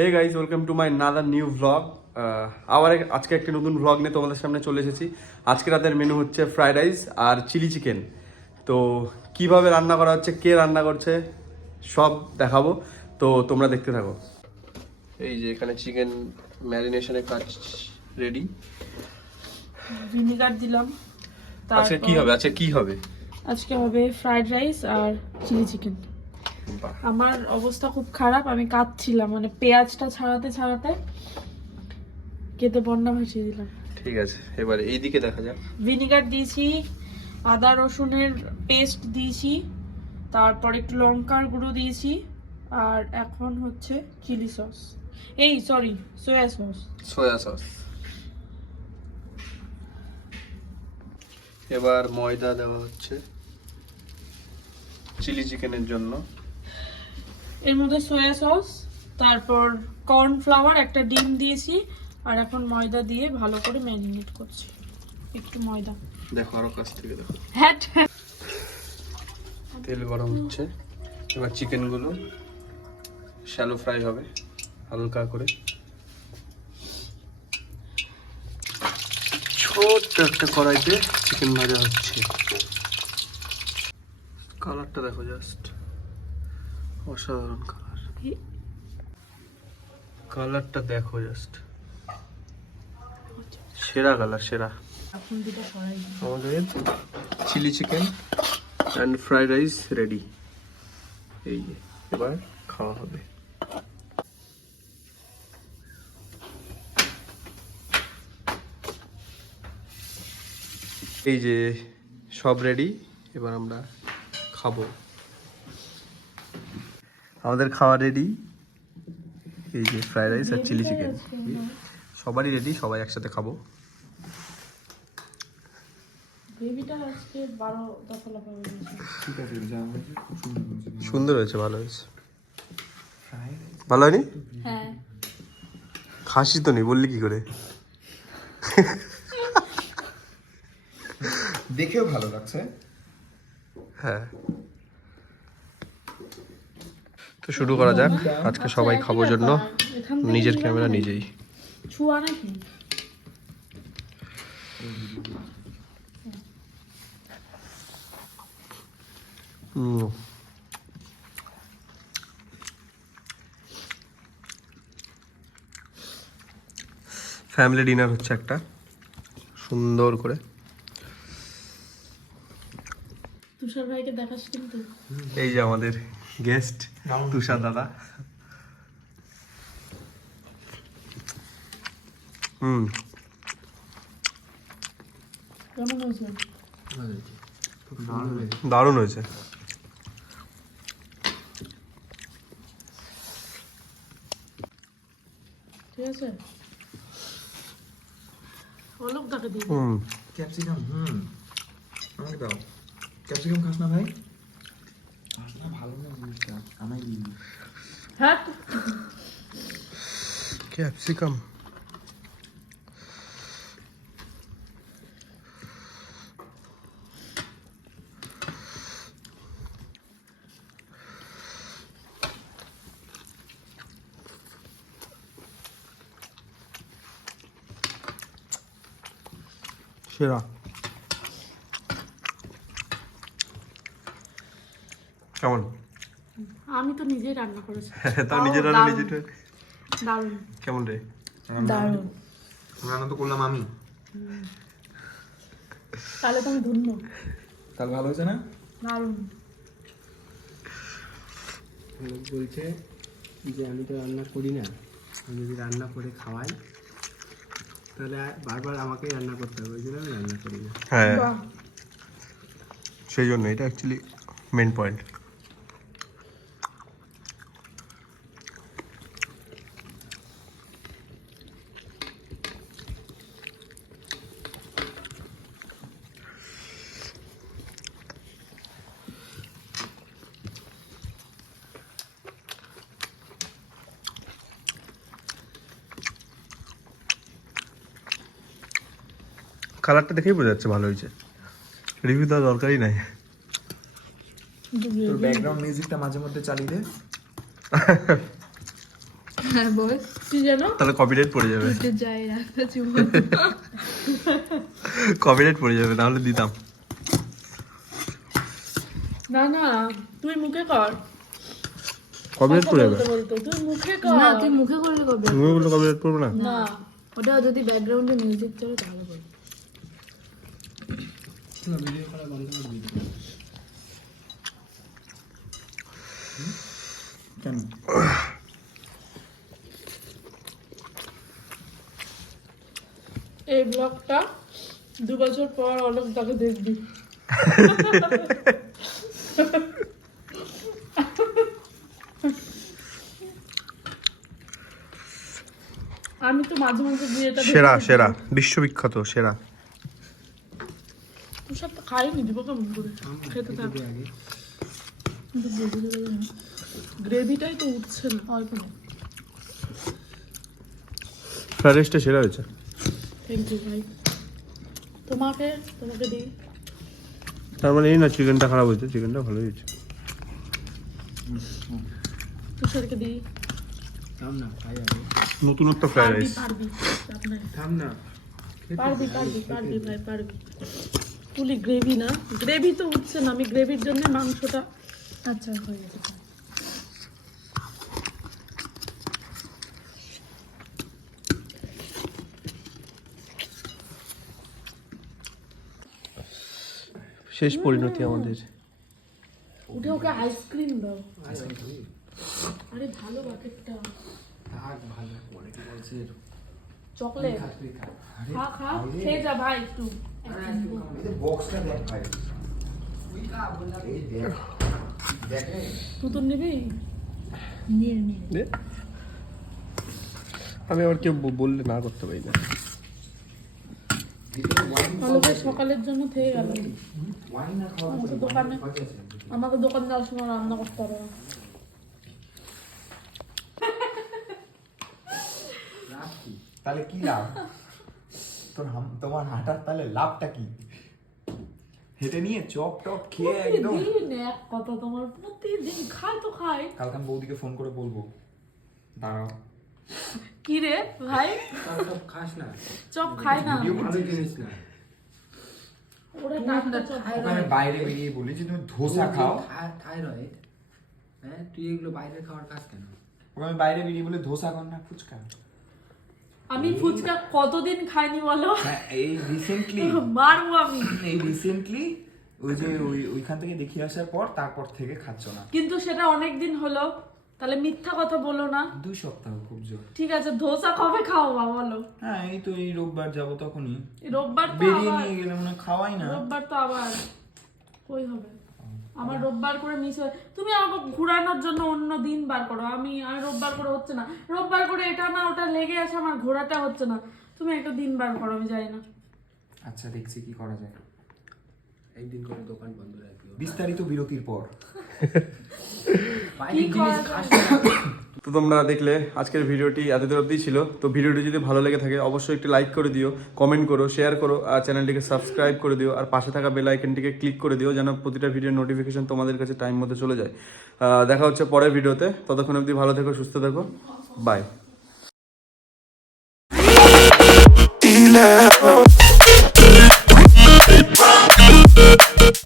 Hey guys, welcome to my another new vlog. আবার আজকে একটি নতুন ভ্লগ নিয়ে তোমাদের সামনে চলে এসেছি। আজকে রাতের মেনু হচ্ছে ফ্রাইড রাইস আর চিলি চিকেন। তো কিভাবে রান্না করা হচ্ছে, কে রান্না করছে, সব দেখাবো। তো তোমরা দেখতে থাকো। এই যে এখানে চিকেন ম্যারিনেশনের কাজ রেডি। ভিনিগার দিলাম। আজকে কি হবে? আজকে হবে ফ্রাইড রাইস আর চিলি চিকেন। আমার অবস্থা খুব খারাপ, আমি কাঁদছিলাম, মানে পেঁয়াজটা ছাড়াতে কেটে বন্যা ভাসিয়ে দিলাম। ঠিক আছে, এবার এইদিকে দেখা যাক। ভিনিগার দিয়েছি, আদা রসুনের পেস্ট দিয়েছি, তারপর একটু লঙ্কার গুঁড়ো দিয়েছি, আর এখন হচ্ছে চিলি সস, সোয়া সস। এবার ময়দা দেওয়া হচ্ছে চিলি চিকেনের জন্য। এর মধ্যে সোয়া সস, তারপর কর্নফ্লাওয়ার, একটা ডিম দিয়েছি, আর এখন ময়দা দিয়ে ভালো করে ম্যারিনেট করছি। একটু ময়দা দেখো, আরো কাছ থেকে দেখো। হ্যাঁ, তেল গরম হচ্ছে। এবার চিকেন গুলো শ্যালো ফ্রাই হবে হালকা করে। ছোট্ট একটা কড়াইতে চিকেন ভাজা হচ্ছে। কালারটা দেখো, জাস্ট অসাধারণ কালারটা দেখো, জাস্ট সেরা কালার, সেরা। আমাদের chilli chicken and fried rice ready. এই যে এবার খাওয়া হবে। এই যে সব রেডি, এবার আমরা খাবো। আমাদের খাওয়া রেডি। এই যে ফ্রাইড রাইস আর চিলি চিকেন সবারই রেডি, সবাই একসাথে খাবো। সুন্দর হয়েছে, ভালো হয়েছে। ভালো হয়নি? হ্যাঁ, খাসি তো নেই, বললি কি করে? দেখেও ভালো লাগছে। হ্যাঁ, তো শুরু করা যাক। আজকে সবাই খাবোর জন্য নিজের ক্যামেরা নিজেই। ছুয়া নাকি? ফ্যামিলি ডিনার হচ্ছে একটা সুন্দর করে। তুষার ভাইকে দেখাস কিন্তু। এই যে আমাদের গেস্ট তুষার দাদা। কেমন হয়েছে? দারুণ হয়েছে। ঠিক আছে, অলোক তাকে দিই। ক্যাপসিকাম, আমাকে দাও। ক্যাপসিকাম খাস না ভাই? খাস না, ভালো না জিনিসটা, আমায় দিবি। হ্যাঁ, ক্যাপসিকাম সেরা। কেমন? আমি তো নিজেই রান্না করেছি। তাও নিজের রান্না নিজে। দারুণ। কেমন রে? দারুণ। রান্না তো করলাম আমি। তাহলে তুমি ধন্য। তাহলে ভালো হয়েছে না? দারুণ। বলছে যে আমি তো রান্না করি না, আমি যদি রান্না করে খাওয়াই তাহলে বারবার আমাকেই রান্না করতে হবে, ওই জন্য আমি রান্না করি না। হ্যাঁ, সেই জন্য এটা অ্যাকচুয়ালি মেন পয়েন্ট। কালারটা দেখেই বোঝা যাচ্ছে ভালো হয়েছে, রিভিউ দেওয়ার দরকারই নাই। তোর ব্যাকগ্রাউন্ড মিউজিকটা মাঝে মধ্যে চালিয়ে দে। হ্যাঁ বল কি জানো? তাহলে কপিরাইট পড়ে যাবে, উঠে যায় রাখছি কপিরাইট পড়ে যাবে, তাহলে দিতাম। না না, তুই মুখে কর। কপিরাইট কথা পড়ে যাবে, বলতে বলতে তুই মুখে কর। না তুই মুখে করলে কবে তুমি বললে কপিরাইট পড়বে না। না ওটা যদি ব্যাকগ্রাউন্ডে মিউজিক চলে তাহলে বল ভিডিও করা বন্ধ করে দিই। কেন? এই ব্লগটা 2 বছর পর অলোক তাকে দেখবি। আমি তো মাঝে মাঝে বিয়েটা সেরা সেরা বিশ্ববিখ্যাত সেরা। তোর সাথে খাইনি, দিব কেমন করে খেতে থাক। আগে গ্রেভিটাই তো উঠছে না অল্প না। ফ্রাইড রাইসটা সেরা হয়েছে। থ্যাংক ইউ ভাই। তোমাকে দিই। তার মানে এই না চিকেনটা খারাপ হয়েছে, চিকেনটা ভালো হয়েছে। তুষারকে দিই। থাম না, খাই আগে। নতুন একটা ফ্রাইড রাইস। পারবি চাপ নাই। থাম না, পারবি ভাই পারবি। তুলি গ্রেভি না, গ্রেভি তো উঠছে না, আমি গ্রেভির জন্য মাংসটা। আচ্ছা হয়ে গেছে শেষ পরিণতি আমাদের। উঠে ওকে আইসক্রিম দাও। আরে ভালো বাকেটটা। থাক ভালো, অনেক বলছে চকলেট তুই খা। খা খেয়ে যা ভাই একটু। এই বক্সটা দেখ ভাই, তুই খা বললাম। এই দেখ, দেখ রে। তুই নিবি? নিয়ে আমি আবার কেউ বললে না করতে পারি না। ভিতরে ওয়াইন আলোকে সকালের জন্য থেকে গেল। ওয়াইন না খাওয়া আমাকে পরে দোকানে খাওয়া আছে। আমাকে দোকান যাওয়ার সময় রান্না করতে হবে না। লাভ কি? তাহলে কি লাভ? তোমার হাঁটার তাহলে লাভটা কি? হেঁটে নিয়ে চপ টপ খেয়ে একদম। প্রতিদিন এক কথা, তোমার প্রতিদিন খায় তো খায়। কালকে আমি বৌদিকে ফোন করে বলবো, দাঁড়াও। কি রে ভাই, চপ টপ খাস না, চপ খায় না। ভিডিও ভালো জিনিস না। ওরা টাটকা চপ খায়। ওকে আমি বাইরে বেরিয়ে বলি যে তুমি ধোসা খাও। থাইরয়েড, হ্যাঁ তুই এগুলো বাইরে খাওয়ার কাজ কেন? ওকে আমি বাইরে বেরিয়ে বলে ধোসা কর না ফুচকা। আমি ফুচকা কতদিন খাইনি বলো? হ্যাঁ এই রিসেন্টলি, মারবো আমি। ওই যে ওইখান থেকে দেখিয়ে আসার পর তারপর থেকে খাচ্ছ না। কিন্তু সেটা অনেক দিন হলো, তাহলে মিথ্যা কথা বলো না। 2 সপ্তাহ খুব জোর। ঠিক আছে, ধোসা কবে খাও বা বলো? হ্যাঁ এই তো এই রোববার যাবো তখনই। এই রোববার তো বেরিয়ে আবার, নিয়ে গেলে মনে হয় খাওয়াই না। রোববার তো আবার কই হবে? আমার রোববার করে মিস হয়। তুমি আমাকে ঘোরানোর জন্য অন্য দিন বার করো, আমি রোববার করে হচ্ছে না। রোববার করে এটা না ওটা লেগে আছে, আমার ঘোরাটা হচ্ছে না। তুমি একটা দিন বার করো, আমি যাই না। আচ্ছা দেখছি কি করা যায়। একদিন করে দোকান বন্ধ রাখবি। বিস্তারিত বিরতির পর। বাইরে জিনিস খাস না। তো তোমরা দেখলে আজকের ভিডিওটি এতদূর অবধি ছিল। তো ভিডিওটি যদি ভালো লেগে থাকে অবশ্যই একটি লাইক করে দিও, কমেন্ট করো, শেয়ার করো, আর চ্যানেলটিকে সাবস্ক্রাইব করে দিও, আর পাশে থাকা বেল আইকনটিকে ক্লিক করে দিও যেন প্রতিটা ভিডিওর নোটিফিকেশন তোমাদের কাছে টাইম মতো চলে যায়। দেখা হচ্ছে পরের ভিডিওতে, ততক্ষণ অবধি ভালো থেকো, সুস্থ থেকো, বাই।